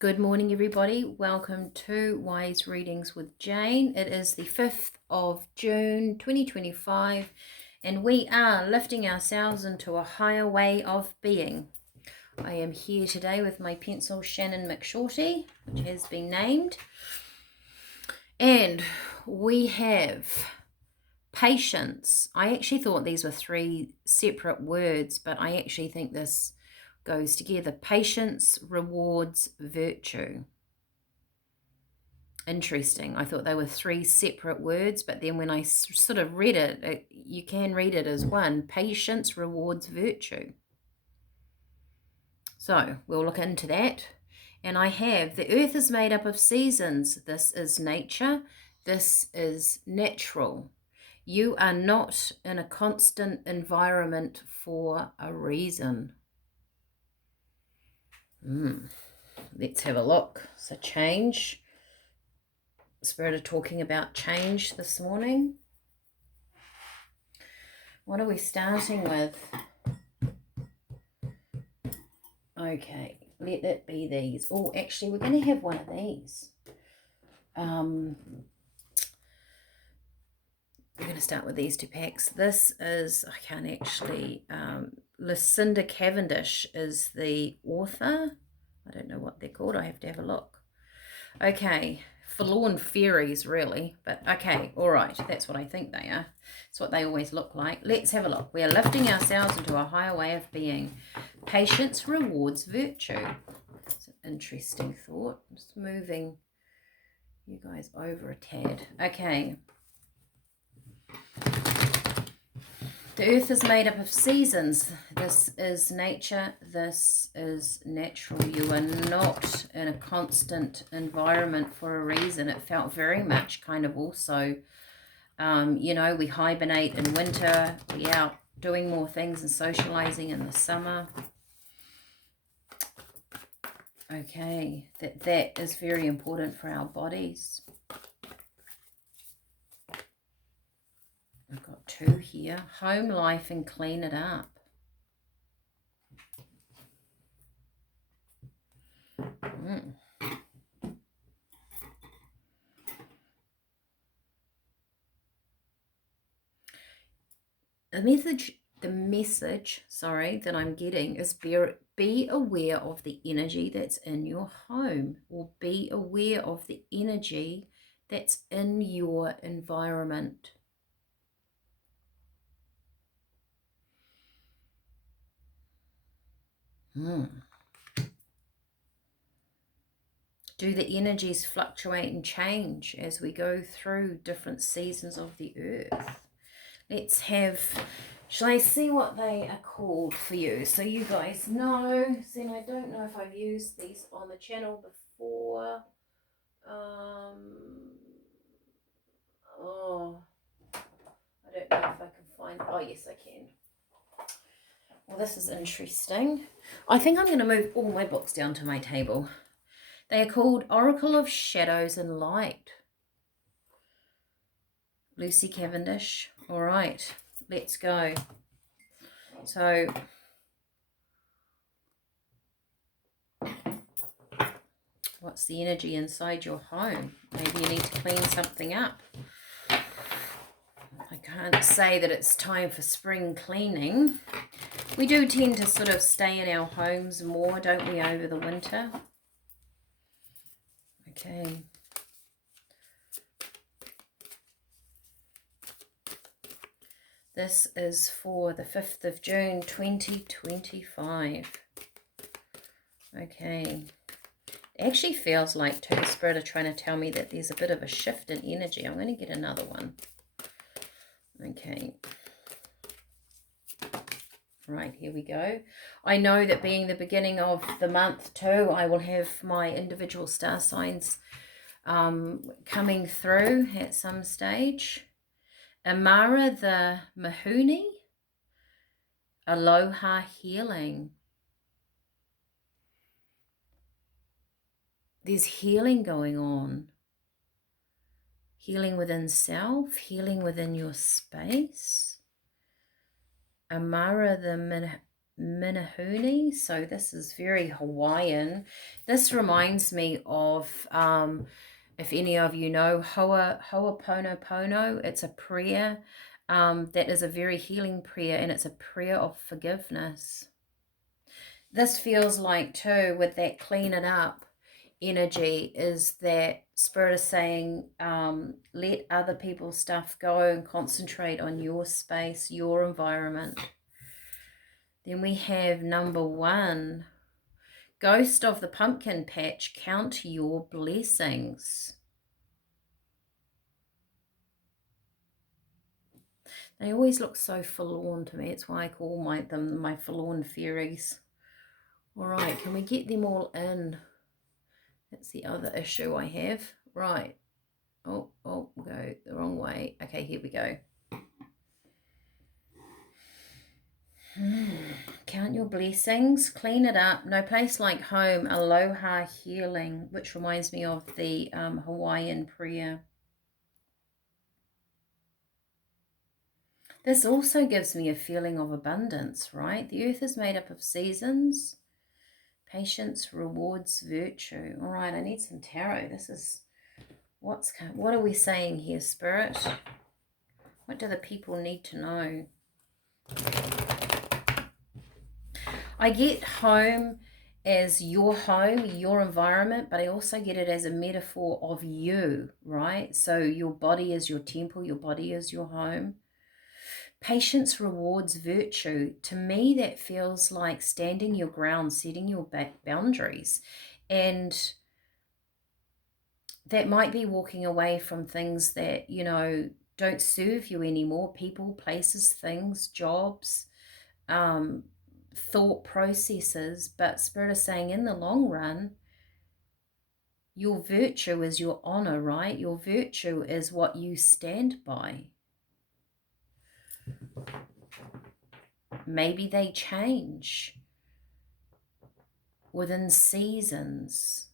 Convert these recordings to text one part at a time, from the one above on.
Good morning, everybody. Welcome to Wise Readings with Jane. It is the 5th of June 2025, and we are lifting ourselves into a higher way of being. I am here today with my pencil Shannon McShorty, which has been named, and we have patience. I actually thought these were three separate words, but I actually think this goes together. Patience rewards virtue. Interesting. I thought they were three separate words, but then when I sort of read it, you can read it as one. Patience rewards virtue. So we'll look into that. And I have, the earth is made up of seasons. This is nature. This is natural. You are not in a constant environment for a reason. Let's have a look. So change. Spirit of talking about change this morning. What are we starting with? Okay, let it be these. Oh, actually, we're going to have one of these. We're going to start with these two packs. This is, I can't actually, Lucinda Cavendish is the author. I don't know what they're called. I have to have a look. Okay, Forlorn Fairies, really. But okay, all right. That's what I think they are. It's what they always look like. Let's have a look. We are lifting ourselves into a higher way of being. Patience rewards virtue. It's an interesting thought. I'm just moving you guys over a tad. Okay. The earth is made up of seasons. This is nature. This is natural. You are not in a constant environment for a reason. It felt very much kind of also, we hibernate in winter. We're out doing more things and socializing in the summer. Okay, that is very important for our bodies. I've got two here. Home life and clean it up. The message, that I'm getting is be aware of the energy that's in your home, or be aware of the energy that's in your environment. Do the energies fluctuate and change as we go through different seasons of the earth? Let's have, shall I see what they are called for you so you guys know? Then I don't know if I've used these on the channel before. I don't know if I can find, oh yes I can. Well, this is interesting. I think I'm going to move all my books down to my table. They are called Oracle of Shadows and Light. Lucy Cavendish. All right, let's go. So, what's the energy inside your home? Maybe you need to clean something up. I can't say that it's time for spring cleaning. We do tend to sort of stay in our homes more, don't we, over the winter? Okay. This is for the 5th of June, 2025. Okay. It actually feels like the Spirit are trying to tell me that there's a bit of a shift in energy. I'm going to get another one. Okay. Right, here we go. I know that being the beginning of the month too, I will have my individual star signs coming through at some stage. Amara the Mahuni, Aloha Healing. There's healing going on. Healing within self, healing within your space. Amara the Minahune. So this is very Hawaiian. This reminds me of, if any of you know, Ho'oponopono. It's a prayer that is a very healing prayer, and it's a prayer of forgiveness. This feels like too, with that clean it up energy, is that Spirit is saying, let other people's stuff go and concentrate on your space, your environment. Then we have number 1, Ghost of the Pumpkin Patch, count your blessings. They always look so forlorn to me. It's why I call them my forlorn fairies. All right, can we get them all in? That's the other issue I have. Right. Oh, go the wrong way. Okay, here we go. Count your blessings, clean it up. No place like home, aloha healing, which reminds me of the Hawaiian prayer. This also gives me a feeling of abundance, right? The earth is made up of seasons. Patience rewards virtue. All right, I need some tarot. This is, what are we saying here, Spirit? What do the people need to know? I get home as your home, your environment, but I also get it as a metaphor of you, right? So your body is your temple, your body is your home. Patience rewards virtue. To me, that feels like standing your ground, setting your boundaries. And that might be walking away from things that, you know, don't serve you anymore. People, places, things, jobs, thought processes. But Spirit is saying in the long run, your virtue is your honor, right? Your virtue is what you stand by. Maybe they change within seasons.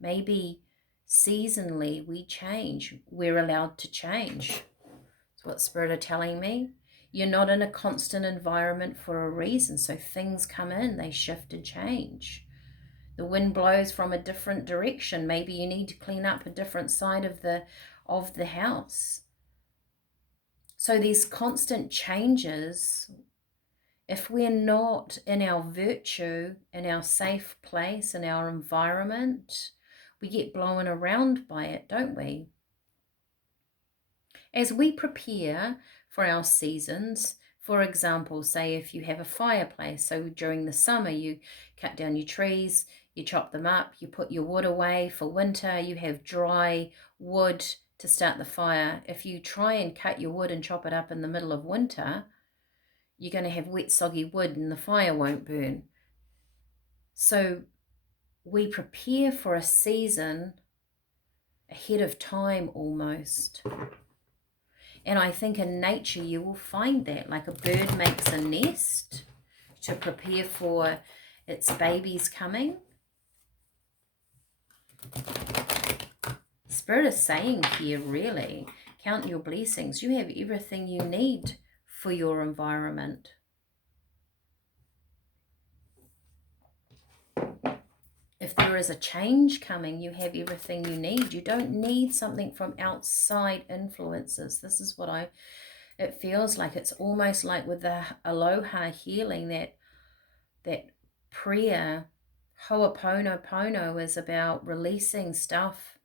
Maybe seasonally we change. We're allowed to change. That's what Spirit are telling me. You're not in a constant environment for a reason. So things come in, they shift and change. The wind blows from a different direction. Maybe you need to clean up a different side of the house. So these constant changes, if we're not in our virtue, in our safe place, in our environment, we get blown around by it, don't we? As we prepare for our seasons, for example, say if you have a fireplace, so during the summer you cut down your trees, you chop them up, you put your wood away. For winter you have dry wood to start the fire. If you try and cut your wood and chop it up in the middle of winter, you're going to have wet, soggy wood and the fire won't burn. So we prepare for a season ahead of time almost. And I think in nature you will find that, like a bird makes a nest to prepare for its babies coming. Spirit is saying here, really, count your blessings. You have everything you need for your environment. If there is a change coming, you have everything you need. You don't need something from outside influences. This is what it feels like. It's almost like with the aloha healing, that prayer, Ho'oponopono, is about releasing stuff.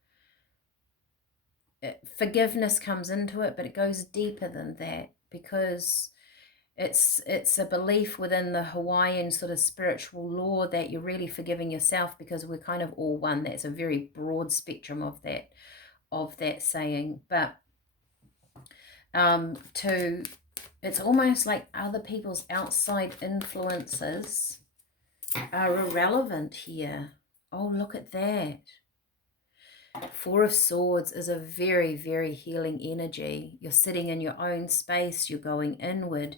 Forgiveness comes into it, but it goes deeper than that, because it's a belief within the Hawaiian sort of spiritual law that you're really forgiving yourself, because we're kind of all one. That's a very broad spectrum of that saying. But it's almost like other people's outside influences are irrelevant here. Oh, look at that. 4 of Swords is a very, very healing energy. You're sitting in your own space. You're going inward.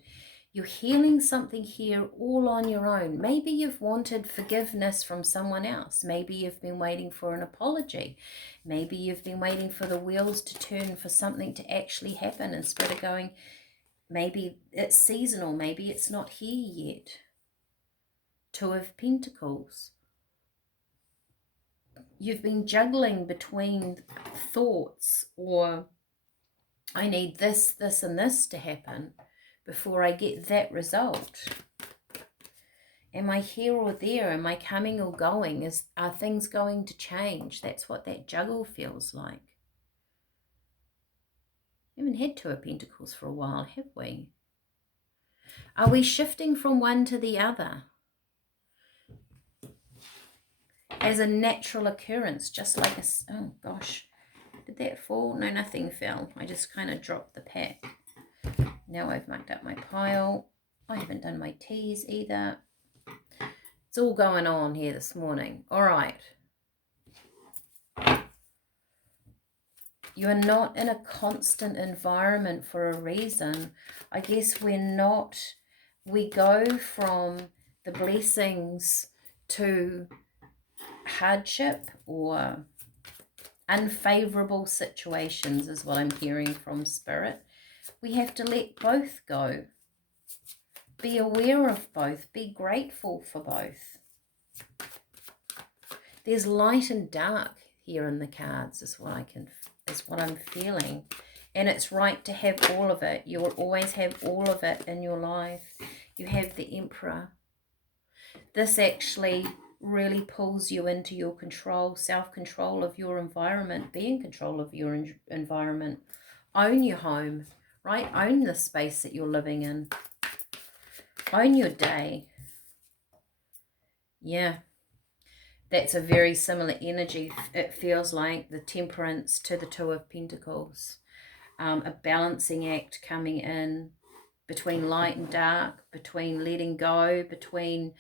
You're healing something here all on your own. Maybe you've wanted forgiveness from someone else. Maybe you've been waiting for an apology. Maybe you've been waiting for the wheels to turn, for something to actually happen, instead of going, Maybe it's seasonal. Maybe it's not here yet. Two of Pentacles. You've been juggling between thoughts, or I need this, this, and this to happen before I get that result. Am I here or there? Am I coming or going? Are things going to change? That's what that juggle feels like. We haven't had Two of Pentacles for a while, have we? Are we shifting from one to the other as a natural occurrence, just like a... Oh, gosh. Did that fall? No, nothing fell. I just kind of dropped the pack. Now I've mucked up my pile. I haven't done my teas either. It's all going on here this morning. All right. You're not in a constant environment for a reason. I guess we're not. We go from the blessings to hardship or unfavorable situations is what I'm hearing from Spirit. We have to let both go. Be aware of both. Be grateful for both. There's light and dark here in the cards is what I'm feeling. And it's right to have all of it. You'll always have all of it in your life. You have the Emperor. This actually really pulls you into your control, self-control of your environment. Be in control of your environment. Own your home, right? Own the space that you're living in. Own your day. Yeah. That's a very similar energy. It feels like the Temperance to the Two of Pentacles. A balancing act coming in between light and dark, between letting go, between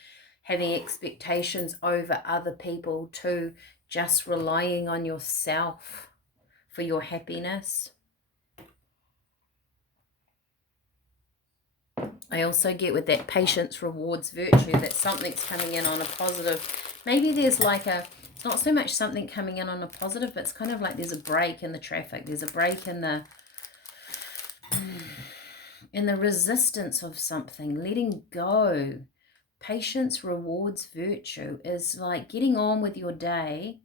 having expectations over other people to just relying on yourself for your happiness. I also get with that patience rewards virtue that something's coming in on a positive. Maybe there's like it's not so much something coming in on a positive, but it's kind of like there's a break in the traffic. There's a break in the resistance of something, letting go. Patience rewards virtue is like getting on with your day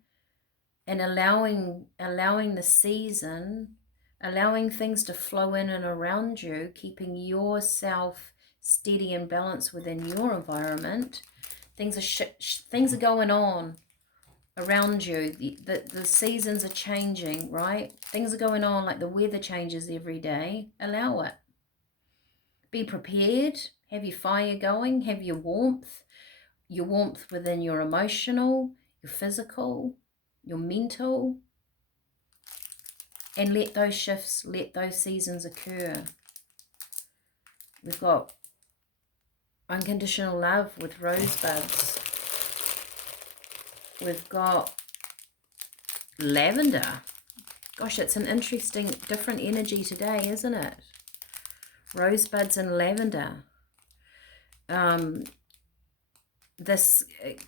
and allowing the season, allowing things to flow in and around you, keeping yourself steady and balanced within your environment. Things are going on around you. The seasons are changing, right? Things are going on, like the weather changes every day. Allow it. Be prepared. Have your fire going. Have your warmth within your emotional, your physical, your mental. And let those shifts, let those seasons occur. We've got unconditional love with rosebuds. We've got lavender. Gosh, it's an interesting, different energy today, isn't it? Rosebuds and lavender. This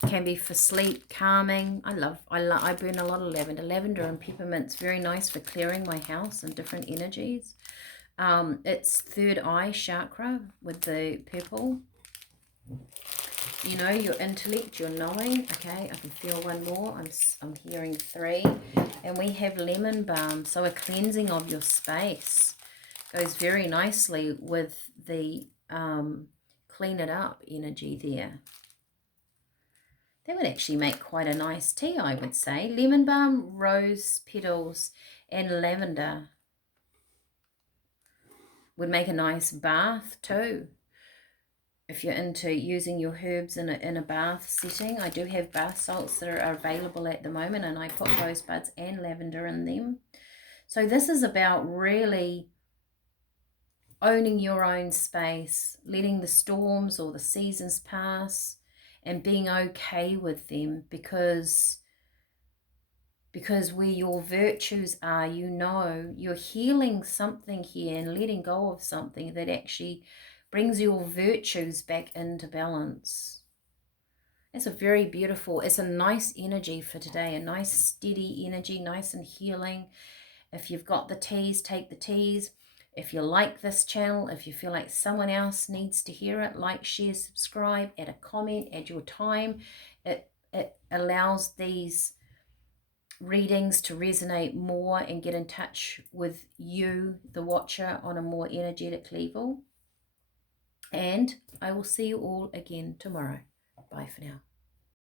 can be for sleep, calming. I burn a lot of lavender. Lavender and peppermint's very nice for clearing my house and different energies. It's third eye chakra with the purple. You know, your intellect, your knowing. Okay, I can feel one more. I'm hearing 3. And we have lemon balm. So a cleansing of your space goes very nicely with the clean it up energy there. That would actually make quite a nice tea, I would say. Lemon balm, rose petals, and lavender would make a nice bath too. If you're into using your herbs in a bath setting, I do have bath salts that are available at the moment, and I put rosebuds and lavender in them. So this is about really owning your own space, letting the storms or the seasons pass, and being okay with them, because where your virtues are, you know, you're healing something here and letting go of something that actually brings your virtues back into balance. It's a very beautiful, it's a nice energy for today, a nice steady energy, nice and healing. If you've got the teas, take the teas. If you like this channel, if you feel like someone else needs to hear it, like, share, subscribe, add a comment, add your time. It allows these readings to resonate more and get in touch with you, the watcher, on a more energetic level. And I will see you all again tomorrow. Bye for now.